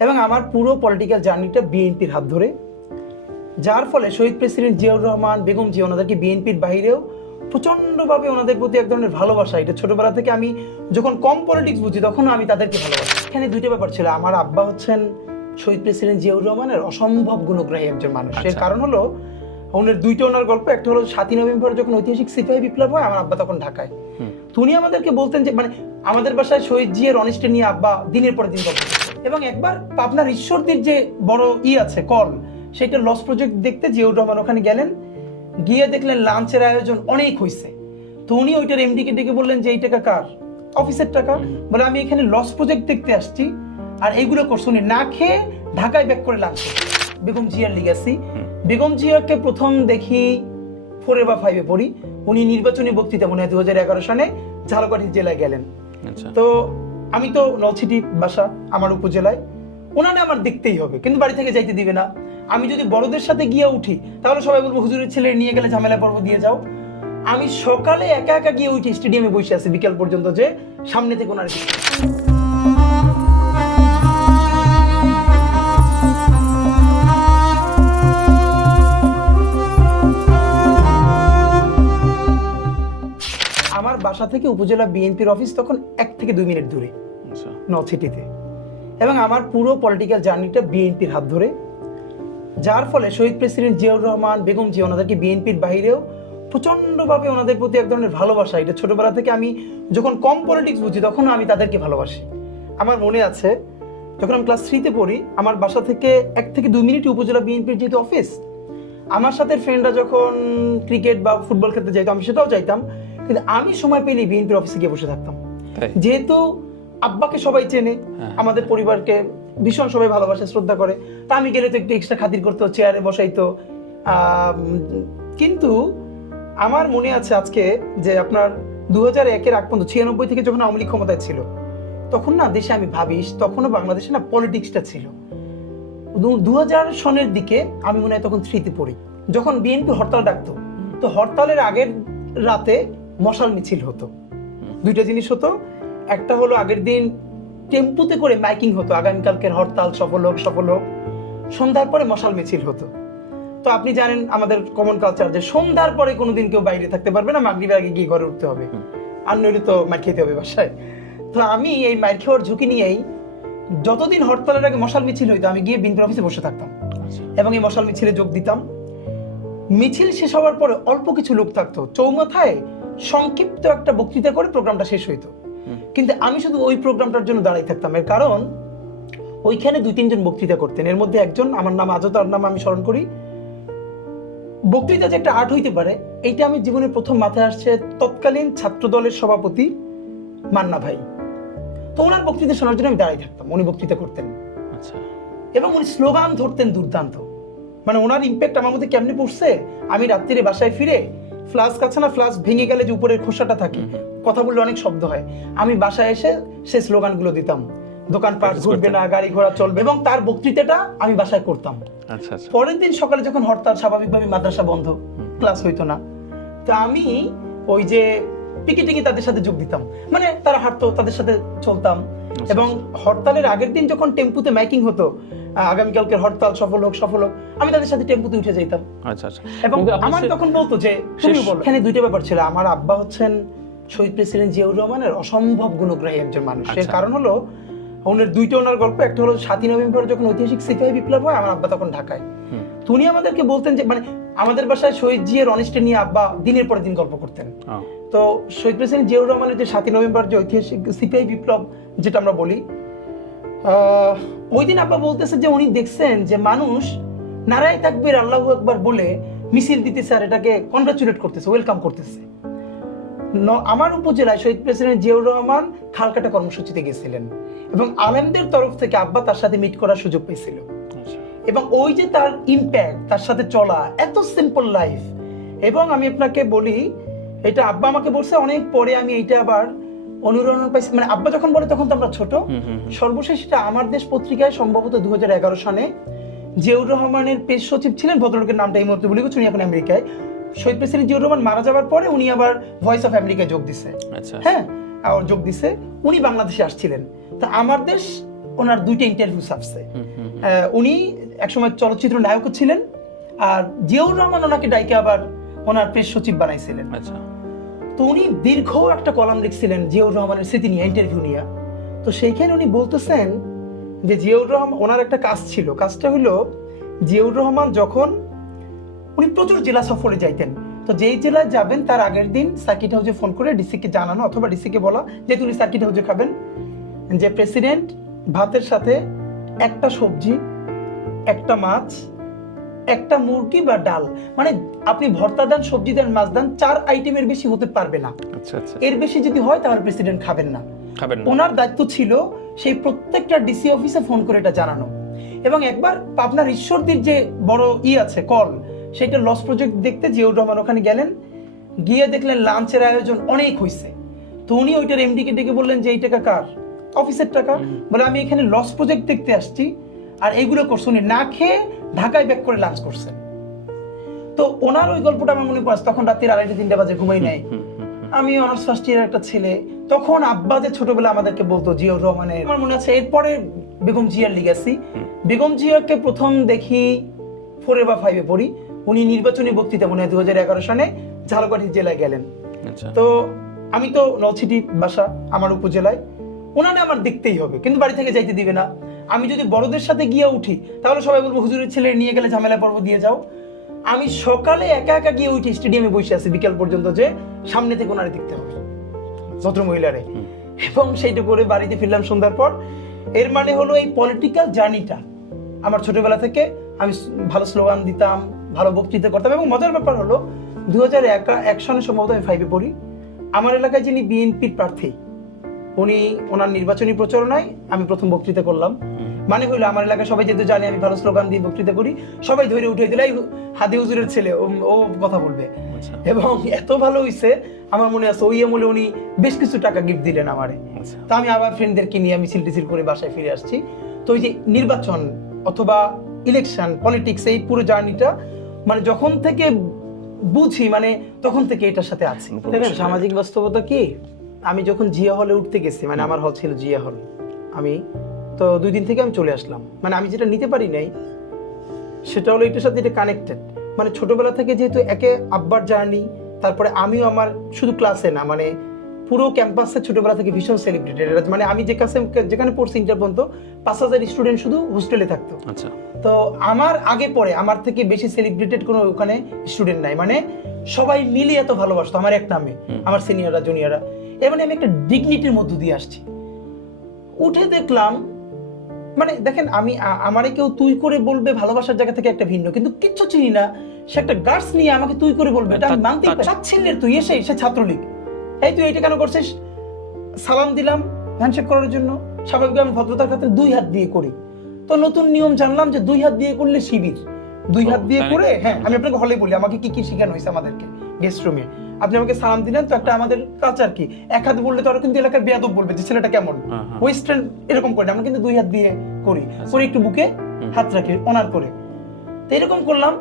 এবং আমার পুরো পলিটিক্যাল জার্নিটা বিএনপির হাত ধরে, যার ফলে শহীদ প্রেসিডেন্ট জিয়াউর রহমান, বেগম জিয়া ওনাদেরকে বিএনপির বাইরেও প্রচণ্ডভাবে ওনাদের প্রতি এক ধরনের ভালোবাসা। এটা ছোটবেলা থেকে আমি যখন কম পলিটিক্স বুঝি তখনও আমি তাদেরকে ভালোবাসি। এখানে দুইটা ব্যাপার ছিল। আমার আব্বা হচ্ছেন শহীদ প্রেসিডেন্ট জিয়াউর রহমানের অসম্ভব গুণগ্রাহী একজন মানুষ। এর কারণ হলো ওনার দুইটা ওনার গল্প। একটা হলো 7ই নভেম্বর যখন ঐতিহাসিক সিপাহী বিপ্লব হয়, আমার আব্বা তখন ঢাকায়। তো উনি আমাদেরকে বলতেন যে মানে আমাদের বাসায় শহীদ জিয়ার অনিষ্টে নিয়ে আব্বা দিনের পর দিন গল্প করতেন। এবং একবার পাবনার ঈশ্বরদীর যে বড় আছে কল, সেটা লস প্রজেক্ট দেখতে জিয়াউর রহমান ওখানে গেলেন। গিয়ে দেখলেন লাঞ্চের আয়োজন অনেক হয়েছে। তো উনি ওইটার এমডিকে ডেকে বললেন যে এই টাকা কার? অফিসের টাকা। বলে আমি এখানে লস প্রজেক্ট দেখতে আসছি আর এইগুলো করছে। উনি না খেয়ে ঢাকায় ব্যাক করে লাঞ্চ করছে। বেগম জিয়ার লিগ্যাসি। বেগম জিয়াকে প্রথম দেখি 4 বা 5-এ পড়ি। উনি নির্বাচনী বক্তৃতা মনে হয় 2011 সালে ঝালকাঠি জেলায় গেলেন। তো আমি তো নলছিটি বাসা, আমার উপজেলায়। ওনানে আমার দেখতেই হবে, কিন্তু বাড়ি থেকে যাইতে দিবে না। আমি যদি বড়দের সাথে গিয়ে উঠি তাহলে সবাই বলবো হুজুরের ছেলে নিয়ে গেলে ঝামেলা পর্ব দিয়ে যাও। আমি সকালে একা একা গিয়ে উঠি, স্টেডিয়ামে বসে আছি বিকাল পর্যন্ত, যে সামনে থেকে ওনার আমার বাসা থেকে উপজেলা বিএনপির অফিস তখন 1 থেকে 2 মিনিট দূরে নলছিটিতে। এবং আমার পুরো পলিটিক্যাল জার্নিটা বিএনপির হাত ধরে, যার ফলে শহীদ প্রেসিডেন্ট জিয়াউর রহমান, বেগম জিয়া ওনাদেরকে বিএনপির বাইরেও প্রচণ্ডভাবে ওনাদের প্রতি এক ধরনের ভালোবাসা। এটা ছোটবেলা থেকে আমি যখন কম পলিটিক্স বুঝি তখনও আমি তাদেরকে ভালোবাসি। আমার মনে আছে যখন আমি ক্লাস 3-তে পড়ি, আমার বাসা থেকে 1 থেকে 2 মিনিট উপজেলা বিএনপির যেহেতু অফিস, আমার সাথে ফ্রেন্ডরা যখন ক্রিকেট বা ফুটবল খেলতে যাইতো আমি সেটাও যাইতাম, কিন্তু আমি সময় পেলেই বিএনপির অফিসে গিয়ে বসে থাকতাম। যেহেতু আব্বাকে সবাই চেনে, আমাদের পরিবারকে ভীষণ সবাই ভালোবাসে, শ্রদ্ধা করে, তা আমি গেলে তো একটু এক্সট্রা খাতির করতো, চেয়ারে বসাইতো। কিন্তু আমার মনে আছে আজকে যে আপনার 2001-এর আগ পর্যন্ত 96 থেকে যখন আওয়ামী লীগ ক্ষমতায় ছিল, তখন না দেশে আমি ভাবিস তখনও বাংলাদেশে না পলিটিক্সটা ছিল। 2000 সনের দিকে আমি মনে হয় তখন 3-তে পড়ি, যখন বিএনপি হরতাল ডাকতো, তো হরতালের আগের রাতে মশাল মিছিল হতো। দুইটা জিনিস হতো। একটা হলো আগের দিন টেম্পুতে করে মাইকিং হতো, আগামীকালকের হরতাল সফল হোক সফল হোক। সন্ধ্যার পরে মশাল মিছিল হতো। তো আপনি জানেন আমাদের কমন কালচার যে সন্ধ্যার পরে কোনোদিন কেউ বাইরে থাকতে পারবে না, মাগরিবের আগে গিয়ে ঘরে উঠতে হবে, আর নইলে তো মার খেতে হবে বাসায়। তো আমি এই মার খাওয়ার ঝুঁকি নিয়েই যতদিন হরতালের আগে মশাল মিছিল হইতো আমি গিয়ে বিএনপির অফিসে বসে থাকতাম এবং এই মশাল মিছিলে যোগ দিতাম। মিছিল শেষ হওয়ার পরে অল্প কিছু লোক থাকতো, চৌমাথায় সংক্ষিপ্ত একটা বক্তৃতা করে প্রোগ্রামটা শেষ হইতো। কিন্তু আমি শুধু ওই প্রোগ্রামটার জন্য দাঁড়াই থাকতাম। এর কারণ ওইখানে 2-3 জন বক্তৃতা করতেন। এর মধ্যে একজন, আমার নাম আজও, তার নাম আমি স্মরণ করি। বক্তৃতা যে একটা আর্ট হইতে পারে, এইটা আমি জীবনে প্রথম মাথায় আসছে তৎকালীন ছাত্র দলের সভাপতি মান্না ভাই। তো ওনার বক্তৃতা শোনার জন্য আমি দাঁড়াই থাকতাম। উনি বক্তৃতা করতেন এবং উনি স্লোগান ধরতেন দুর্দান্ত। মানে ওনার ইম্প্যাক্ট আমার মধ্যে কেমনে পড়ছে, আমি রাত্রিরে বাসায় ফিরে ফ্লাস্ক আছে না, ফ্লাস্ক ভেঙে গেলে যে উপরের খোসাটা থাকে, কথা বললে অনেক শব্দ হয়, আমি বাসায় এসে সেই স্লোগানগুলো দিতাম। দোকানপাট ঘুরবে না, গাড়ি ঘোড়া চলবে, এবং তার বক্তৃতাটা আমি বাসায় করতাম। পরের দিন সকালে যখন হরতাল, স্বাভাবিকভাবে মাদ্রাসা বন্ধ, ক্লাস হইতো না, তো আমি ওই যে পিকেটিংয়ে তাদের সাথে যোগ দিতাম। মানে তারা হাঁটতো, তাদের সাথে চলতাম। এবং হরতালের আগের দিন যখন টেম্পুতে মাইকিং হতো, আগামীকালকের হরতাল সফল হোক সফল হোক, আমি তাদের সাথে টেম্পুতে উঠে যেতাম। এবং আমার তখন বলতো যে তুমি বলো। এখানে দুইটা ব্যাপার ছিল। আমার আব্বা হচ্ছেন শহীদ প্রেসিডেন্ট জিয়াউর রহমানের অসম্ভব গুণগ্রাহী একজন মানুষ। এর কারণ হলো ওনার দুইটা ওনার গল্প। একটা হলো 7ই নভেম্বর যখন ঐতিহাসিক সিপাহী বিপ্লব হয়, আমার আব্বা তখন ঢাকায়। তো উনি আমাদেরকে বলতেন যে মানে আমাদের বাসায় শহীদ জিয়ার অনিষ্টে নিয়ে আব্বা দিনের পর দিন গল্প করতেন। তো শহীদ প্রেসিডেন্ট জিয়াউর রহমানের যে 7ই নভেম্বর যে ঐতিহাসিক সিপাহী বিপ্লব যেটা আমরা বলি, ওই দিন আব্বা বলতেছে যে উনি দেখছেন যে মানুষ নারায়ে তাকবীর আল্লাহু আকবার বলে মিছিল দিতেছে আর এটাকে কনগ্রাচুলেট করতেছে, ওয়েলকাম করতেছে। আমার উপজেলায় শহীদ প্রেসিডেন্ট জিয়াউর রহমান খালকাটা কর্মসূচিতে গেছিলেন এবং আলেমদের তরফ থেকে আব্বা তার সাথে মিট করার সুযোগ পেয়েছিল। এবং ওই যে তার ইম্প্যাক্ট, তার সাথে চলা, এত সিম্পল লাইফ। এবং আমি আপনাকে বলি, এটা আব্বা আমাকে বলছে অনেক পরে, আমি এইটা আবার অনুরণন পাইছি। মানে আব্বা যখন বলে তখন তো আমরা ছোট। সর্বশেষ এটা আমার দেশ পত্রিকায় সম্ভবত 2011 সালে জিয়াউর রহমানের পেশ সচিব ছিলেন, ভদ্রলোকের নামটা এই মুহূর্তে বলি, উনি এখন আমেরিকায়। শহীদ প্রেসিডেন্ট জিয়াউর রহমান মারা যাওয়ার পরে উনি আবার ভয়েস অফ আমেরিকায় যোগ দিছে। হ্যাঁ, যোগ দিছে। উনি বাংলাদেশে আসছিলেন। তা আমার দেশ ওনার 2টা ইন্টারভিউ ছাপছে। উনি একসময় চলচ্চিত্র নায়কও ছিলেন, আর জিয়াউর রহমান ওনাকে ডাইকে আবার ওনার প্রেস সচিব বানাইছিলেন। আচ্ছা। তো উনি দীর্ঘ একটা কলাম লিখছিলেন জিয়াউর রহমানের স্মৃতি নিয়ে, ইন্টারভিউ নিয়ে। তো সেইখানে উনি বলতেছেন যে জিয়াউর রহমান, ওনার একটা কাজ ছিল, কাজটা হলো জিয়াউর রহমান যখন উনি প্রচুর জেলা সফরে যাইতেন, তো যেই জেলায় যাবেন তার আগের দিন সার্কিট হাউসে ফোন করে ডিসিকে জানানো অথবা ডিসিকে বলা যে তুমি সার্কিট হাউসে খাবেন, যে প্রেসিডেন্ট ভাতের সাথে একটা সবজি, একটা মাছ, একটা মুরগি বা ডাল, মানে আপনি ভর্তা দেন, সবজি দেন, মাছ দেন, 4 আইটেমের বেশি হতে পারবে না। আচ্ছা আচ্ছা। এর বেশি যদি হয় তাহলে প্রেসিডেন্ট খাবেন না। ওনার দায়িত্ব ছিল সেই প্রত্যেকটা ডিসি অফিসে ফোন করে এটা জানানো। এবং একবার পাবনার ঈশ্বরদীর যে বড় আছে কল, সেটা লস প্রজেক্ট দেখতে জিয়াউর রহমান ওখানে গেলেন, গিয়ে দেখলেন লাঞ্চের আয়োজন অনেক হয়েছে। তো উনি ওইটার এমডিকে ডেকে বললেন যে এই টাকা কার? অফিসের টাকা। বলে আমি এখানে লস প্রজেক্ট দেখতে আসছি, আর এইগুলো করছে। উনি না খেয়ে ঢাকায় ব্যাক করে লাঞ্চ করছেন। তো ওনার ওই গল্পটা আমার মনে পড়ছে, তখন রাত্রির 2:30-3টা বাজে, ঘুমাই নাই। আমি অনার্স ফার্স্ট ইয়ারের একটা ছেলে, তখন আব্বা যে ছোটবেলা আমাদেরকে বলতো জিয়াউর রহমানের, আমার মনে আছে। এরপরে বেগম জিয়ার লিগ্যাসি, বেগম জিয়াকে প্রথম দেখি 4 বা 5-এ পড়ি। উনি নির্বাচনী বক্তৃতা মনে হয় 2011 সালে ঝালকাঠি জেলায় গেলেন। তো আমি তো নলছিটি বাসা, আমার উপজেলায়, ওনানে আমার দেখতেই হবে, কিন্তু বাড়ি থেকে যাইতে দিবে না। আমি যদি বড়দের সাথে গিয়ে উঠি তাহলে সবাই বলবো হুজুরের ছেলে নিয়ে গেলে ঝামেলা পর্ব দিয়ে যাও। আমি সকালে একা একা গিয়ে উঠি, স্টেডিয়ামে বসে আছি বিকেল পর্যন্ত, যে সামনে থেকে ওনারে দেখতে হবে, ভদ্র মহিলারে। এবং সেইটা করে বাড়িতে ফিরলাম সন্ধ্যার পর। এর মানে হলো এই পলিটিক্যাল জার্নিটা আমার ছোটবেলা থেকে, আমি ভালো স্লোগান দিতাম, ভালো বক্তৃতা করতাম। এবং মজার ব্যাপার হলো 2001 সনে সম্ভবত আমি 5-এ পড়ি, আমার এলাকায় যিনি বিএনপির প্রার্থী, উনি ওনার নির্বাচনী প্রচারণায় আমি প্রথম বক্তৃতা করলাম। মানে হইলো আমার এলাকায় সবাই যেহেতু জানে আমি ভালো স্লোগান দিয়ে বক্তৃতা করি, সবাই ধরে উঠে দিল হাদি হুজুরের ছেলে, ও কথা বলবে। এবং এত ভালো হইছে, আমার মনে আছে ওই আমলে উনি বেশ কিছু টাকা গিফট দিলেন আমারে। তো আমি আবার ফ্রেন্ডদেরকে নিয়ে মিছিল টিছিল করে বাসায় ফিরে আসছি। তো ওই যে নির্বাচন অথবা ইলেকশন পলিটিক্স, এই পুরো জার্নিটা মানে যখন থেকে বুঝি, মানে তখন থেকে এটার সাথে আছি। দেখেন সামাজিক বাস্তবতা কি, আমি যখন জিয়া হলে উঠতে গেছি, মানে আমার হল ছিল জিয়া হল, আমি তো 2 দিন থেকে আমি চলে আসলাম। মানে আমি যেটা নিতে পারি নাই সেটা হলো এটার সাথে এটা কানেক্টেড। মানে ছোটবেলা থেকে যেহেতু একে আব্বার জার্নি, তারপরে আমিও আমার শুধু ক্লাসে না, মানে পুরো ক্যাম্পাসে ছোটবেলা থেকে ভীষণ সেলিব্রেটেড। মানে আমি যেখানে পড়ছি ইন্টার পর্যন্ত 5000 স্টুডেন্ট শুধু হোস্টেলে থাকতো। আচ্ছা। তো আমার আগে পরে আমার থেকে বেশি সেলিব্রেটেড কোনো ওখানে স্টুডেন্ট নাই, মানে সবাই মিলে এত ভালোবাসতো আমার এক নামে, আমার সিনিয়ররা জুনিয়ররা। মানে আমি একটা ডিগনিটির মধ্য দিয়ে আসছি। উঠে দেখলাম, মানে দেখেন আমি আমারে কেউ তুই করে বলবে ভালোবাসার জায়গা থেকে একটা ভিন্ন, কিন্তু কিচ্ছু চিনি না, সে একটা গার্ডস নিয়ে আমাকে তুই করে বলবে, এটা আমি মানতেই পারি। তাচ্ছিল্যের তুই, এসে সে ছাত্রলীগ, এই তুই এটা কেন করছিস? সালাম দিলাম হ্যান্ডশেক করার জন্য, স্বাভাবিক আমি ভদ্রতার খাতিরে 2 হাত দিয়ে করি। তো নতুন নিয়ম জানলাম যে 2 হাত দিয়ে করলে শিবির, 2 হাত দিয়ে করে। হ্যাঁ, আমি আপনাকে হলে বলি আমাকে কি কি শেখানো হয়েছে আমাদেরকে গেস্ট রুমে। আপনি আমাকে সালাম দিলেন, তো একটা আমাদের কালচার কি, 1 হাত বললে তো আর কিন্তু এলাকার বেয়াদব বলবে যে ছেলেটা কেমন ওয়েস্টার্ন, এরকম করে আমরা কিন্তু 2 হাত দিয়ে করি, করে একটু বুকে হাত রাখি অনার করে। তো এরকম করলাম,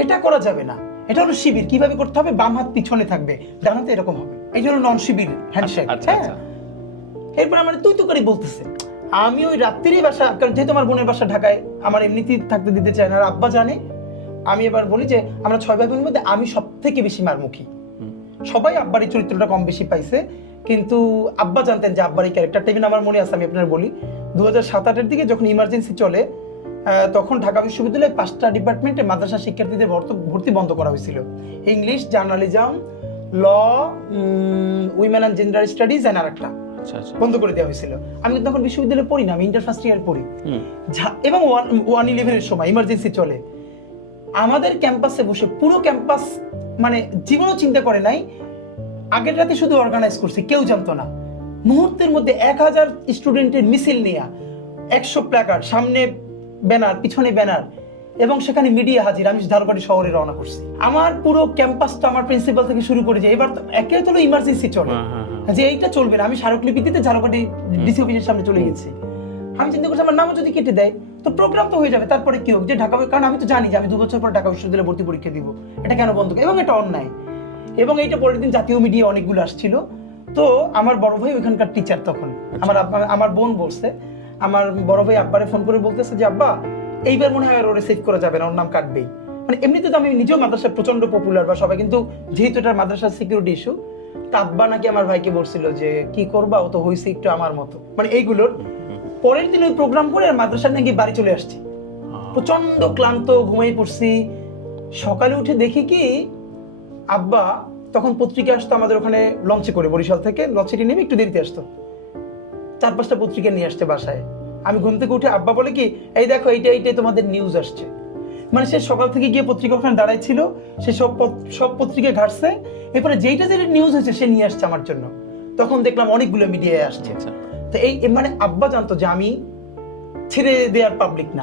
এটা করা যাবে না, এটা হলো শিবির। কিভাবে করতে হবে? বাম হাত পিছনে থাকবে, ডান হাতে এরকম হবে, এই জন্য নন শিবির হ্যান্ডশেক। হ্যাঁ, এরপর আমার তুই তো করে বলতেছে। আমি ওই রাত্রিরই বাসা, কারণ যেহেতু আমার বোনের বাসা ঢাকায়, আমার এমনিতেই থাকতে দিতে চায় না, আর আব্বা জানে। আমি এবার বলি যে আমরা 6 ভাই বোনের মধ্যে আমি সব থেকে বেশি মারমুখী। সবাই আব্বার এই চরিত্রটা কম বেশি পাইছে, কিন্তু আব্বা জানতেন যে আব্বার এই ক্যারেক্টারটা। ইভেন আমার মনে আছে, আমি আপনার বলি 2007-8-এর দিকে যখন ইমার্জেন্সি চলে, তখন ঢাকা বিশ্ববিদ্যালয়ে 5টা ডিপার্টমেন্টে মাদ্রাসা শিক্ষার্থীদের ভর্তি বন্ধ করা হয়েছিল। English, journalism, law, women and gender studies and আরেকটা বন্ধ করে দেওয়া হয়েছিল। আমি কিন্তু তখন বিশ্ববিদ্যালয়ে পড়ি না, আমি ইন্টার ফার্স্ট ইয়ার পড়ি। এবং 1/11-এর সময় ইমার্জেন্সি চলে, আমাদের ক্যাম্পাসে বসে পুরো ক্যাম্পাস, মানে জীবনও চিন্তা করে নাই, আগের রাতে শুধু অর্গানাইজ করছি, কেউ জানতো না। মুহূর্তের মধ্যে 1000 স্টুডেন্টের মিছিল নিয়ে 100 প্ল্যাকার্ড, সামনে ব্যানার, পিছনে ব্যানার, এবং সেখানে মিডিয়া হাজির। আমি ঝালকাঠি শহরে রওনা করছি। আমার পুরো ক্যাম্পাস তো আমার প্রিন্সিপাল থেকে শুরু করে, যে এবার একে তো ইমার্জেন্সি চলে, যে এইটা চলবে না। আমি স্মারকলিপি দিতে ঝালকাঠি ডিসি অফিসের সামনে চলে গেছি। আমি চিন্তা করছি আমার নামও যদি কেটে দেয় তো প্রোগ্রাম তো হয়ে যাবে, তারপরে কি হোক, যে ঢাকা, কারণ আমি তো জানি যে আমি 2 বছর পর ঢাকা বিশ্ববিদ্যালয়ে ভর্তি পরীক্ষা দিব, এটা কেন বন্ধ, এবং এটা অন্যায়। এবং এইটা পরের দিন জাতীয় মিডিয়া অনেকগুলো আসছিল। তো আমার বড় ভাই ওইখানকার টিচার, তখন আমার বোন বলছে, আমার বড় ভাই আব্বারে ফোন করে বলতেছে যে আব্বা এইবার মনে হয় আর ওরে সেভ করা যাবে না, ওর নাম কাটবেই। মানে এমনিতে তো আমি নিজেও মাদ্রাসায় প্রচন্ড পপুলার বা সবাই, কিন্তু যেহেতু এটা মাদ্রাসার সিকিউরিটি ইস্যু, তা আব্বা নাকি আমার ভাইকে বলছিল যে কি করবা, ও তো হয়েছে একটু আমার মতো। মানে এইগুলোর পরের দিন ওই প্রোগ্রাম করে আর মাদ্রাসার নাকি বাড়ি চলে আসছি, প্রচন্ড ক্লান্ত, ঘুমিয়ে পড়ছি। সকালে উঠে দেখি কি আব্বা তখন পত্রিকা আসতো আমাদের ওখানে লঞ্চে করে, বরিশাল থেকে লঞ্চেটি নেমে একটু দেরিতে আসতো, 4-5টা পত্রিকা নিয়ে আসতে বাসায়। আমি ঘুম থেকে উঠে আব্বা বলে কি এই দেখো এইটাই তোমাদের নিউজ আসছে। মানে সে সকাল থেকে গিয়ে পত্রিকা ওখানে দাঁড়াই ছিল, সে সব পত্রিকা ঘাটছে, এরপরে যেটা নিউজ হয়েছে সে নিয়ে আসছে আমার জন্য। তখন দেখলাম অনেকগুলো মিডিয়ায় আসছে। তো এই মানে আব্বা জানতো যে আমি ছেড়ে দেওয়ার পাবলিক না।